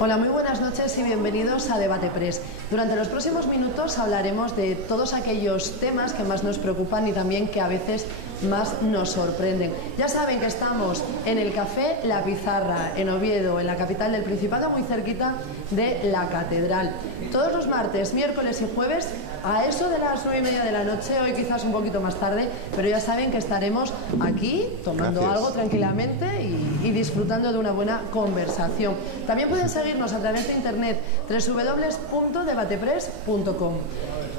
Hola, muy buenas noches y bienvenidos a Debate Press. Durante los próximos minutos hablaremos de todos aquellos temas que más nos preocupan y también que a veces más nos sorprenden. Ya saben que estamos en el Café La Pizarra, en Oviedo, en la capital del Principado, muy cerquita de la Catedral. Todos los martes, miércoles y jueves, a eso de las 9:30 de la noche, hoy quizás un poquito más tarde, pero ya saben que estaremos aquí tomando algo tranquilamente y disfrutando de una buena conversación. También pueden seguirnos a través de internet www.debatepress.com.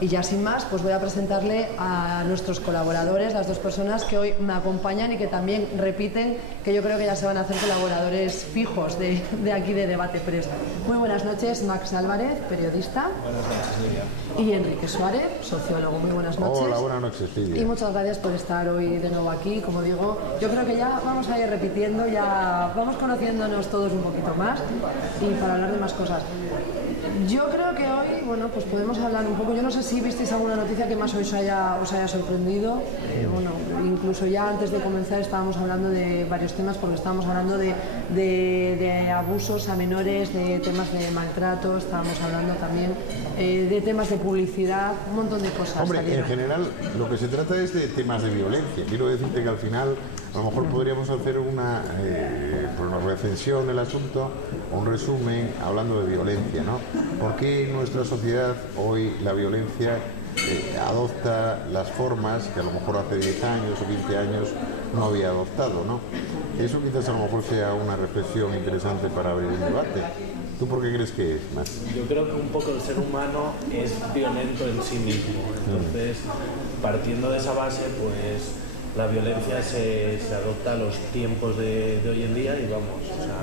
Y ya sin más, pues voy a presentarle a nuestros colaboradores, las dos personas que hoy me acompañan y que también repiten, que yo creo que ya se van a hacer colaboradores fijos de aquí de Debate Press. Muy buenas noches, Max Álvarez, periodista. Buenas noches, Lidia. Y Enrique Suárez, sociólogo. Muy buenas noches. Hola, buenas noches, Lidia. Y muchas gracias por estar hoy de nuevo aquí. Como digo, yo creo que ya vamos a ir repitiendo, ya vamos conociéndonos todos un poquito más y para hablar de más cosas. Yo creo que hoy, bueno, pues podemos hablar un poco. Yo no sé si visteis alguna noticia que más hoy os haya sorprendido. Bueno, incluso ya antes de comenzar estábamos hablando de varios temas, porque estábamos hablando de abusos a menores, de temas de maltrato, estábamos hablando también de temas de publicidad, un montón de cosas. Hombre, salieron. en general lo que se trata es de temas de violencia. Quiero decirte que al final a lo mejor podríamos hacer una recensión del asunto, un resumen hablando de violencia, ¿no? ¿Por qué en nuestra sociedad hoy la violencia adopta las formas que a lo mejor hace 10 años o 20 años no había adoptado, ¿no? Eso quizás a lo mejor sea una reflexión interesante para abrir el debate. ¿Tú por qué crees que es, Max? Yo creo que un poco el ser humano es violento en sí mismo. Entonces, partiendo de esa base, pues la violencia se adopta a los tiempos de hoy en día y vamos, o sea,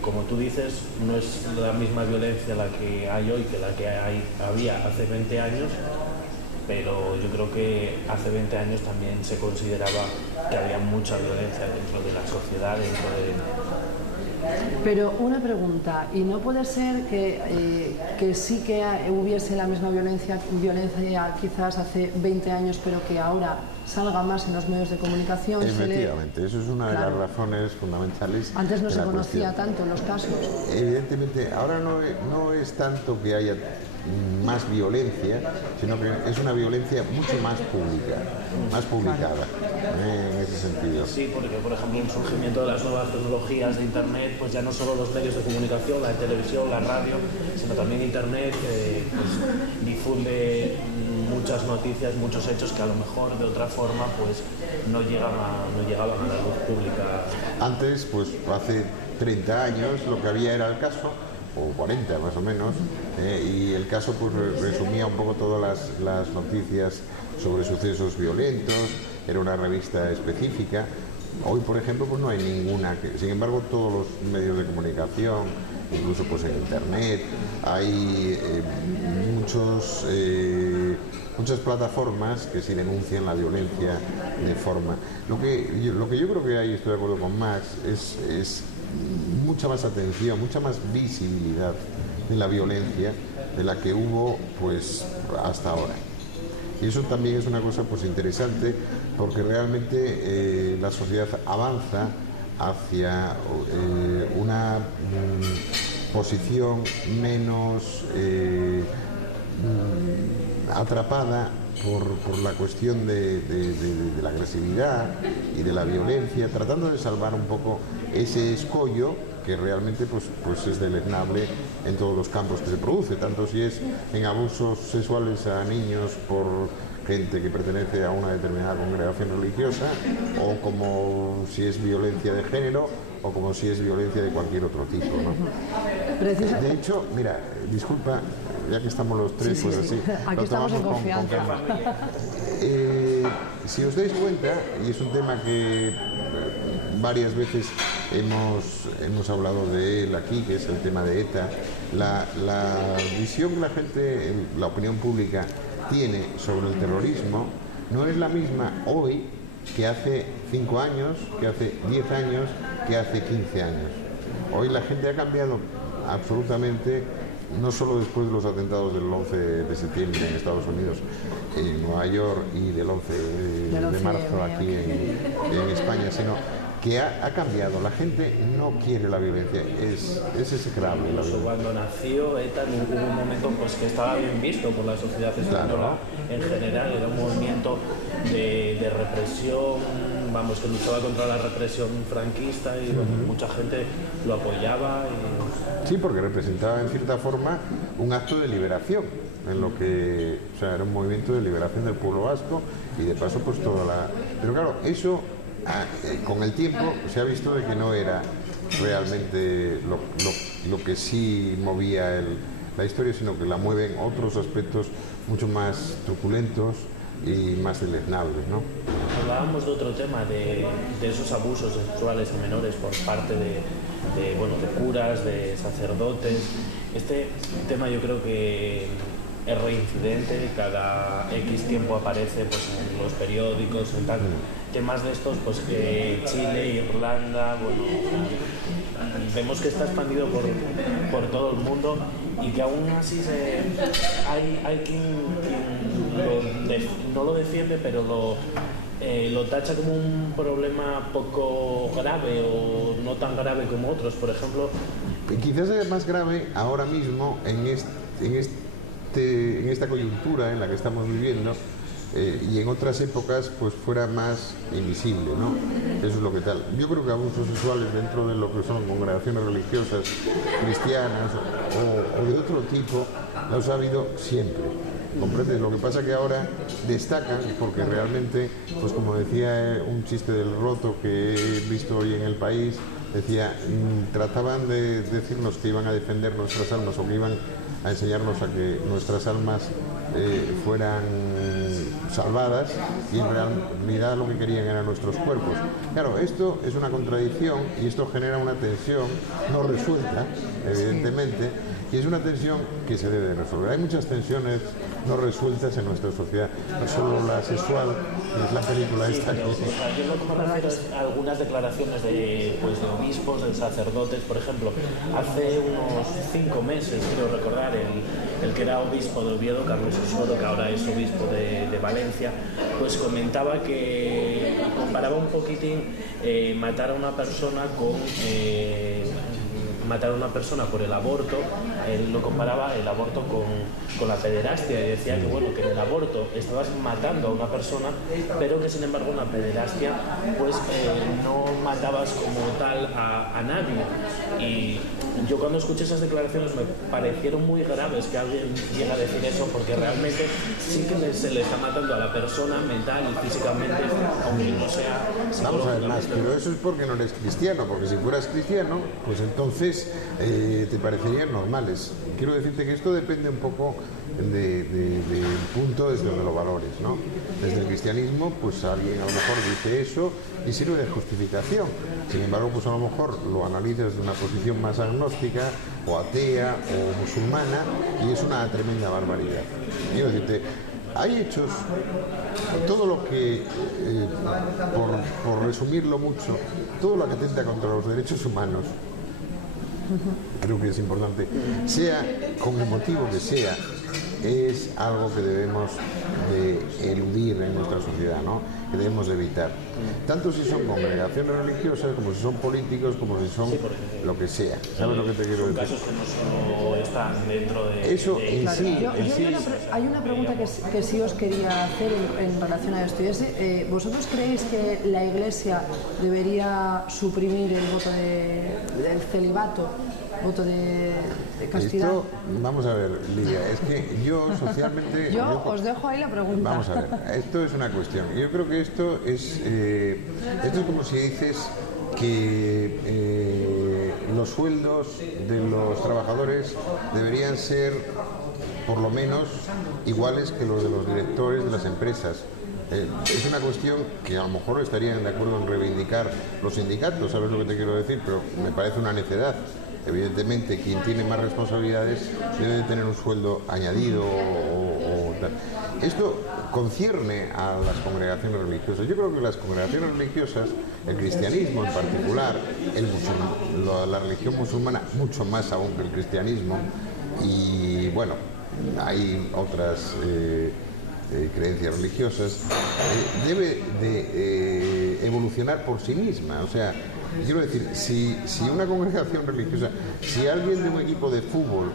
como tú dices, no es la misma violencia la que hay hoy que la que había hace 20 años, pero yo creo que hace 20 años también se consideraba que había mucha violencia dentro de la sociedad, dentro de... Pero una pregunta, ¿y no puede ser que sí que hubiese la misma violencia quizás hace 20 años, pero que ahora salga más en los medios de comunicación? Efectivamente, eso es una de las razones fundamentales. Antes no se conocía tanto los casos. Evidentemente, ahora no es tanto que haya más violencia, sino que es una violencia mucho más pública, más publicada, en ese sentido. Sí, porque por ejemplo el surgimiento de las nuevas tecnologías de Internet, pues ya no solo los medios de comunicación, la televisión, la radio, sino también Internet pues, difunde muchas noticias, muchos hechos que a lo mejor de otra forma pues no llegaban a la luz pública. Antes, pues hace 30 años, lo que había era el caso, o 40 más o menos, y el caso pues resumía un poco todas las noticias sobre sucesos violentos, era una revista específica. Hoy, por ejemplo, pues no hay ninguna, sin embargo todos los medios de comunicación, incluso pues en internet, hay muchas plataformas que sí denuncian la violencia de forma. Lo que yo creo que hay, estoy de acuerdo con Max, es mucha más atención, mucha más visibilidad de la violencia de la que hubo pues hasta ahora. Y eso también es una cosa pues interesante, porque realmente la sociedad avanza hacia una posición menos atrapada por la cuestión de la agresividad y de la violencia, tratando de salvar un poco ese escollo que realmente pues es deleznable en todos los campos que se produce, tanto si es en abusos sexuales a niños por gente que pertenece a una determinada congregación religiosa, o como si es violencia de género, o como si es violencia de cualquier otro tipo, ¿no? De hecho, mira, disculpa, ya que estamos los tres, sí, pues sí. así. Aquí estamos en confianza. Si os dais cuenta, y es un tema que varias veces hemos hablado de él aquí, que es el tema de ETA, la visión que la gente, la opinión pública tiene sobre el terrorismo no es la misma hoy que hace 5 años, que hace 10 años, que hace 15 años. Hoy la gente ha cambiado absolutamente, no solo después de los atentados del 11 de septiembre en Estados Unidos, en Nueva York, y del 11 de marzo aquí en España, sino que ha cambiado. La gente no quiere la violencia, es execrable la Incluso violencia. cuando nació ETA hubo un momento pues, que estaba bien visto por la sociedad española en general, era un movimiento de represión, vamos, que luchaba contra la represión franquista y bueno, mucha gente lo apoyaba. Sí, porque representaba en cierta forma un acto de liberación, en lo que, o sea, era un movimiento de liberación del pueblo vasco y de paso pues toda la... Pero claro, eso con el tiempo se ha visto de que no era realmente lo que sí movía la historia, sino que la mueven otros aspectos mucho más truculentos y más deleznables, ¿no? Hablábamos de otro tema, de esos abusos sexuales a menores por parte de curas, de sacerdotes. Este tema yo creo que es reincidente, cada X tiempo aparece pues, en los periódicos, en tal. Temas de estos, pues que Chile, Irlanda, bueno, vemos que está expandido por todo el mundo y que aún así hay quien no lo defiende, pero lo tacha como un problema poco grave o no tan grave como otros, por ejemplo. Quizás es más grave ahora mismo en esta coyuntura en la que estamos viviendo, y en otras épocas pues fuera más invisible, ¿no? Eso es lo que tal. Yo creo que abusos sexuales dentro de lo que son congregaciones religiosas cristianas o de otro tipo los ha habido siempre. ¿Comprendes? Lo que pasa que ahora destacan porque realmente, pues como decía un chiste del Roto que he visto hoy en El País, decía, trataban de decirnos que iban a defender nuestras almas o que iban a enseñarnos a que nuestras almas fueran salvadas y en realidad lo que querían eran nuestros cuerpos. Claro, esto es una contradicción y esto genera una tensión no resuelta, evidentemente, y es una tensión que se debe de resolver. Hay muchas tensiones no resueltas en nuestra sociedad, no solo la sexual, que es la película esta. Pero, o sea, yo lo que me refiero es a algunas declaraciones de obispos, de sacerdotes, por ejemplo, hace unos 5 meses, creo recordar, el que era obispo de Oviedo, Carlos Osoro, que ahora es obispo de Valencia, pues comentaba que comparaba un poquitín matar a una persona por el aborto. Él lo comparaba el aborto con la pederastia y decía que bueno, que en el aborto estabas matando a una persona, pero que sin embargo en la pederastia pues no matabas como tal a nadie. Y yo cuando escuché esas declaraciones me parecieron muy graves que alguien llegue a decir eso, porque realmente sí que se le está matando a la persona mental y físicamente, aunque no sea psicológicamente. Vamos a ver más, pero eso es porque no eres cristiano, porque si fueras cristiano, pues entonces te parecerían normales. Quiero decirte que esto depende un poco del punto desde donde lo valores, ¿no? Desde el cristianismo, pues alguien a lo mejor dice eso y sirve de justificación. Sin embargo, pues a lo mejor lo analizas desde una posición más agnóstica o atea o musulmana y es una tremenda barbaridad. Quiero decirte, hay hechos, todo lo que, por resumirlo mucho, todo lo que atenta contra los derechos humanos, creo que es importante, sea con el motivo que sea, es algo que debemos de eludir en nuestra sociedad, ¿no? Que debemos de evitar. Tanto si son congregaciones religiosas, como si son políticos, como si son lo que sea. ¿Sabes lo que te quiero decir? Casos que no están dentro de... Eso en sí... Hay una pregunta que sí os quería hacer en relación a esto. Y es, ¿vosotros creéis que la Iglesia debería suprimir el voto del celibato? Voto de castidad. Esto, vamos a ver, Lidia, es que yo socialmente... yo os dejo ahí la pregunta. Vamos a ver, esto es una cuestión. Yo creo que esto es como si dices que los sueldos de los trabajadores deberían ser por lo menos iguales que los de los directores de las empresas. Es una cuestión que a lo mejor estarían de acuerdo en reivindicar los sindicatos, ¿sabes lo que te quiero decir? Pero me parece una necedad. Evidentemente, quien tiene más responsabilidades debe de tener un sueldo añadido o tal. Esto concierne a las congregaciones religiosas. Yo creo que las congregaciones religiosas, el cristianismo en particular, la religión musulmana mucho más aún que el cristianismo, y bueno, hay otras creencias religiosas, debe de evolucionar por sí misma. O sea, quiero decir, si una congregación religiosa, si alguien de un equipo de fútbol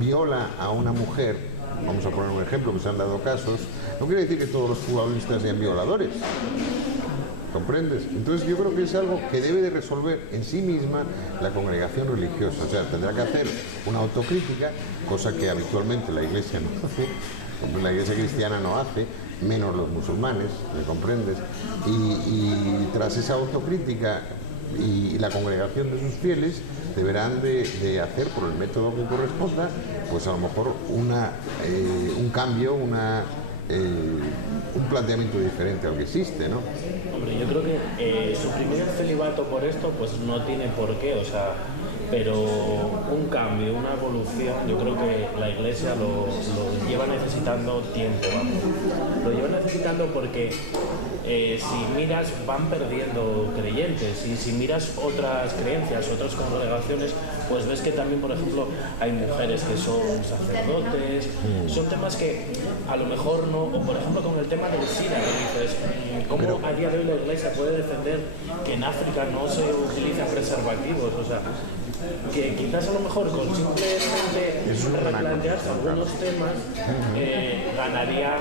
viola a una mujer, vamos a poner un ejemplo, que se han dado casos, no quiere decir que todos los futbolistas sean violadores. ¿Comprendes? Entonces yo creo que es algo que debe de resolver en sí misma la congregación religiosa. O sea, tendrá que hacer una autocrítica, cosa que habitualmente la Iglesia no hace, la Iglesia cristiana no hace, menos los musulmanes, ¿me comprendes? Y tras esa autocrítica y la congregación de sus fieles deberán de hacer, por el método que corresponda, pues a lo mejor un cambio, un planteamiento diferente al que existe, ¿no? Hombre, yo creo que suprimir el celibato por esto pues no tiene por qué, o sea, pero un cambio, una evolución, yo creo que la Iglesia lo lleva necesitando tiempo, vamos. Lo lleva necesitando porque si miras, van perdiendo creyentes, y si miras otras creencias, otras congregaciones, pues ves que también, por ejemplo, hay mujeres que son sacerdotes, son temas que a lo mejor no, o por ejemplo con el tema del SIDA, que dices, ¿cómo a día de hoy la Iglesia puede defender que en África no se utilizan preservativos? O sea, que quizás a lo mejor con simplemente replantearse algunos temas ganarían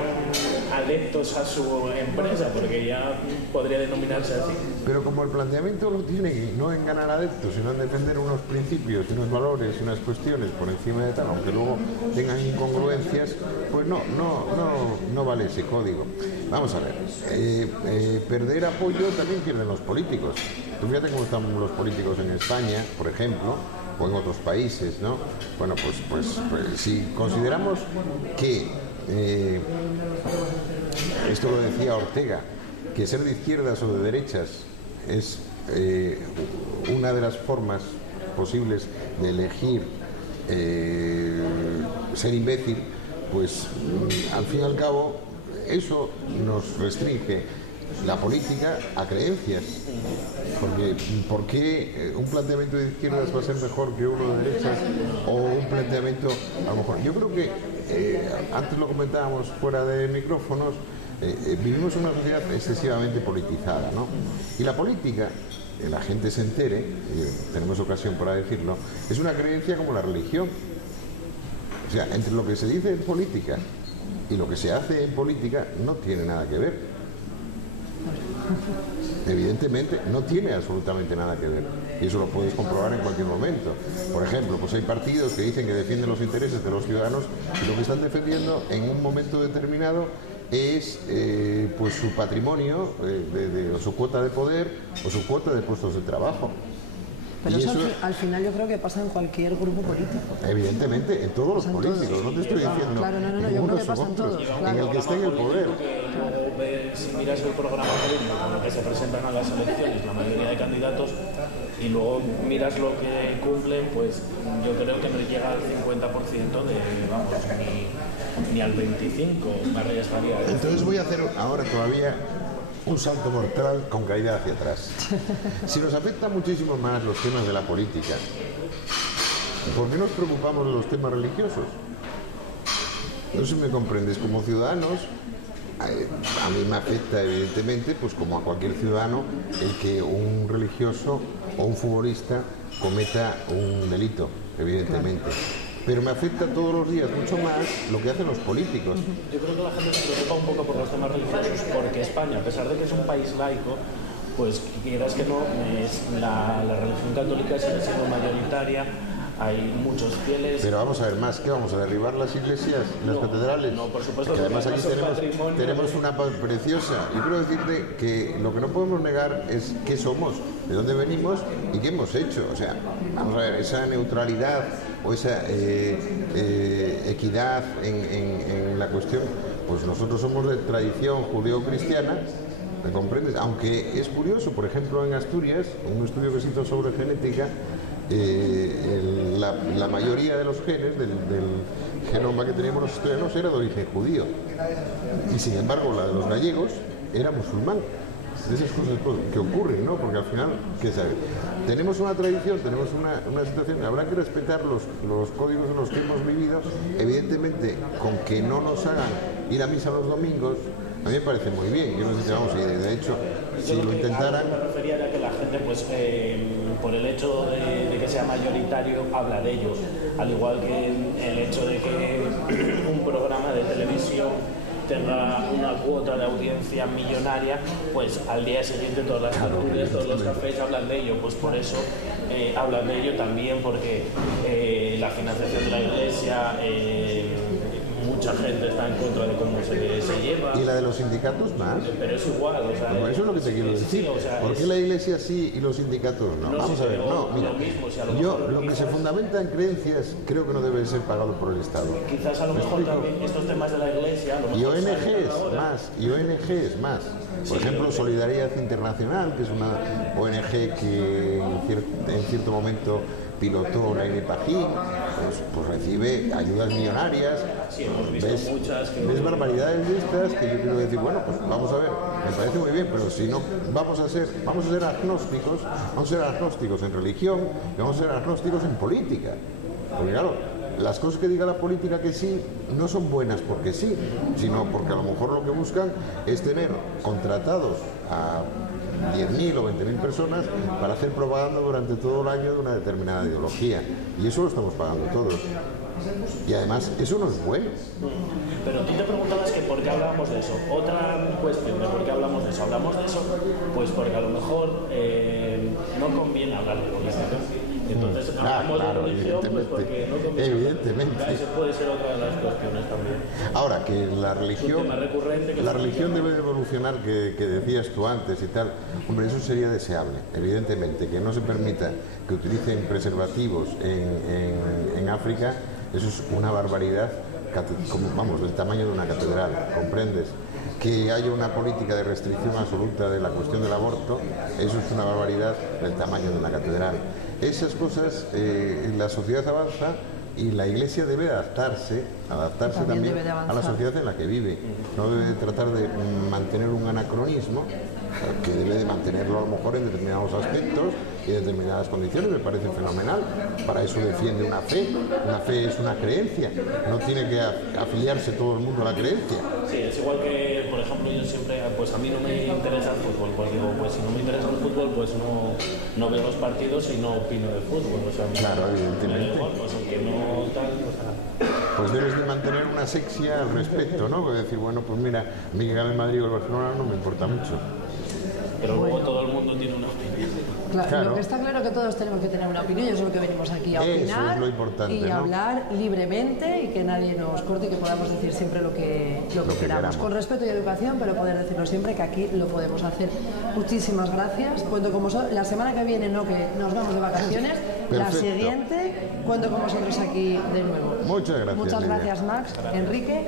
adeptos a su empresa, porque ya podría denominarse así. Pero como el planteamiento lo tiene no en ganar adeptos, sino en defender unos principios, unos valores y unas cuestiones por encima de tal, aunque luego tengan incongruencias, pues no vale ese código. Vamos a ver, perder apoyo también pierden los políticos. Tú fíjate cómo están los políticos en España, por ejemplo, o en otros países, ¿no? Bueno, pues si consideramos que, esto lo decía Ortega, que ser de izquierdas o de derechas es una de las formas posibles de elegir ser imbécil, pues al fin y al cabo eso nos restringe la política a creencias. Porque ¿por qué un planteamiento de izquierdas va a ser mejor que uno de derechas, o un planteamiento a lo mejor? Yo creo que antes lo comentábamos fuera de micrófonos, vivimos en una sociedad excesivamente politizada, ¿no? Y la política, que la gente se entere, tenemos ocasión para decirlo, es una creencia como la religión. O sea, entre lo que se dice en política y lo que se hace en política no tiene nada que ver. Evidentemente no tiene absolutamente nada que ver, y eso lo puedes comprobar en cualquier momento. Por ejemplo, pues hay partidos que dicen que defienden los intereses de los ciudadanos, y lo que están defendiendo en un momento determinado es pues su patrimonio, o su cuota de poder, o su cuota de puestos de trabajo. Pero eso al final yo creo que pasa en cualquier grupo político. Evidentemente, en todos los políticos, todos. No te estoy diciendo. Claro, no, yo creo que pasa en todos. En el que esté en el poder. Si miras el programa político con lo que se presentan a las elecciones, la mayoría de candidatos, y luego miras lo que cumplen, pues yo creo que no llega al 50% ni al 25%, me arriesgaría. Entonces voy a hacer ahora todavía un salto mortal con caída hacia atrás. Si nos afecta muchísimo más los temas de la política, ¿por qué nos preocupamos de los temas religiosos? No sé si me comprendes. Como ciudadanos, a mí me afecta evidentemente, pues como a cualquier ciudadano, el que un religioso o un futbolista cometa un delito, evidentemente. Pero me afecta todos los días mucho más lo que hacen los políticos. Yo creo que la gente se preocupa un poco por los temas religiosos, porque España, a pesar de que es un país laico, pues quieras que no, la religión católica sigue siendo mayoritaria, hay muchos fieles. Pero vamos a ver más, ¿qué vamos a derribar las iglesias, las catedrales? No, por supuesto, que además aquí tenemos una preciosa. Y quiero decirte que lo que no podemos negar es qué somos, de dónde venimos y qué hemos hecho. O sea, vamos a ver, esa neutralidad o esa equidad en la cuestión, pues nosotros somos de tradición judeo-cristiana, ¿me comprendes? Aunque es curioso, por ejemplo, en Asturias, un estudio que se hizo sobre genética, la mayoría de los genes del genoma que teníamos los asturianos era de origen judío, y sin embargo la de los gallegos era musulmán. de esas cosas que ocurren, ¿no? Porque al final, ¿qué sabes? Tenemos una tradición, tenemos una situación, habrá que respetar los códigos en los que hemos vivido, evidentemente, con que no nos hagan ir a misa los domingos. A mí me parece muy bien, yo no sé si vamos a ir, de hecho, si lo intentaran... Me refería a que la gente, pues, por el hecho de que sea mayoritario, habla de ellos, al igual que el hecho de que un programa de televisión tenga una cuota de audiencia millonaria, pues al día siguiente todas las tertulias, todos los cafés hablan de ello, pues por eso hablan de ello también, porque la financiación de la Iglesia... mucha gente está en contra de cómo se lleva. ¿Y la de los sindicatos más? Pero es igual, o sea... Bueno, eso es lo que te quiero decir. Sí, o sea, ¿Por qué la Iglesia sí y los sindicatos no? No, vamos sí, a ver, no, mira, lo mismo, si a lo yo mejor lo que se fundamenta en creencias creo que no debe ser pagado por el Estado. Quizás a lo mejor también estos temas de la Iglesia... A lo Y mejor ONGs más, y ONGs más. Por ejemplo, Solidaridad Internacional, que es una ONG que en cierto momento pilotó la INEPAGI, pues recibe ayudas millonarias. Sí, hemos visto muchas que... ves barbaridades de estas que yo quiero decir, bueno, pues vamos a ver, me parece muy bien, pero si no vamos a ser agnósticos en religión y vamos a ser agnósticos en política. Porque claro, las cosas que diga la política que sí no son buenas porque sí, sino porque a lo mejor lo que buscan es tener contratados a 10.000 o 20.000 personas para hacer propaganda durante todo el año de una determinada ideología, y eso lo estamos pagando todos, y además eso no es bueno. Pero tú te preguntabas que por qué hablábamos de eso. Otra cuestión de por qué hablamos de eso. Hablamos de eso pues porque a lo mejor no conviene hablar de política. Entonces hablamos de religión pues porque no conviene. Evidentemente. Eso puede ser otra de las cuestiones también. Ahora, que la religión, la religión debe de evolucionar, que decías tú antes y tal, hombre, eso sería deseable, evidentemente, que no se permita que utilicen preservativos en África, eso es una barbaridad, vamos, del tamaño de una catedral, ¿comprendes? Que haya una política de restricción absoluta de la cuestión del aborto, eso es una barbaridad del tamaño de una catedral. Esas cosas, la sociedad avanza y la Iglesia debe adaptarse también a la sociedad en la que vive. No debe tratar de mantener un anacronismo, que debe de mantenerlo a lo mejor en determinados aspectos y en determinadas condiciones. Me parece fenomenal. Para eso defiende una fe. Una fe es una creencia. No tiene que afiliarse todo el mundo a la creencia. Sí, es igual que, por ejemplo, yo siempre, pues a mí no me interesa el fútbol, pues digo, pues si no me interesa el fútbol, pues no veo los partidos y no opino de fútbol. O sea, claro, evidentemente. Pues aunque no tal, o sea... Pues debes de mantener una asepsia al respecto, ¿no? De decir, bueno, pues mira, a mí que gane el Madrid o el Barcelona no me importa mucho. Pero luego todo el mundo tiene una opinión. Claro. Lo que está claro es que todos tenemos que tener una opinión, y eso es lo que venimos aquí a opinar. Eso es lo importante, y ¿no? hablar libremente y que nadie nos corte y que podamos decir siempre lo que queramos. Con respeto y educación, pero poder decirlo siempre, que aquí lo podemos hacer. Muchísimas gracias. Cuento con vosotros. La semana que viene, no, que nos vamos de vacaciones. Perfecto. La siguiente, cuento con vosotros aquí de nuevo. Muchas gracias. Muchas gracias, Max, Enrique.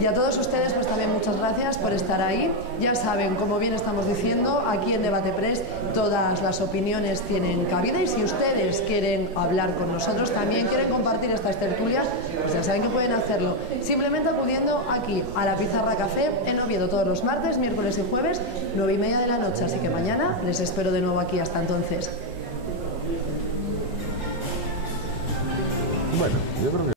Y a todos ustedes, pues también muchas gracias por estar ahí. Ya saben, como bien estamos diciendo, aquí en Debate Press todas las opiniones tienen cabida, y si ustedes quieren hablar con nosotros, también quieren compartir estas tertulias, pues ya saben que pueden hacerlo simplemente acudiendo aquí a la Pizarra Café en Oviedo todos los martes, miércoles y jueves, 9:30 de la noche. Así que mañana les espero de nuevo aquí. Hasta entonces. Bueno, yo creo que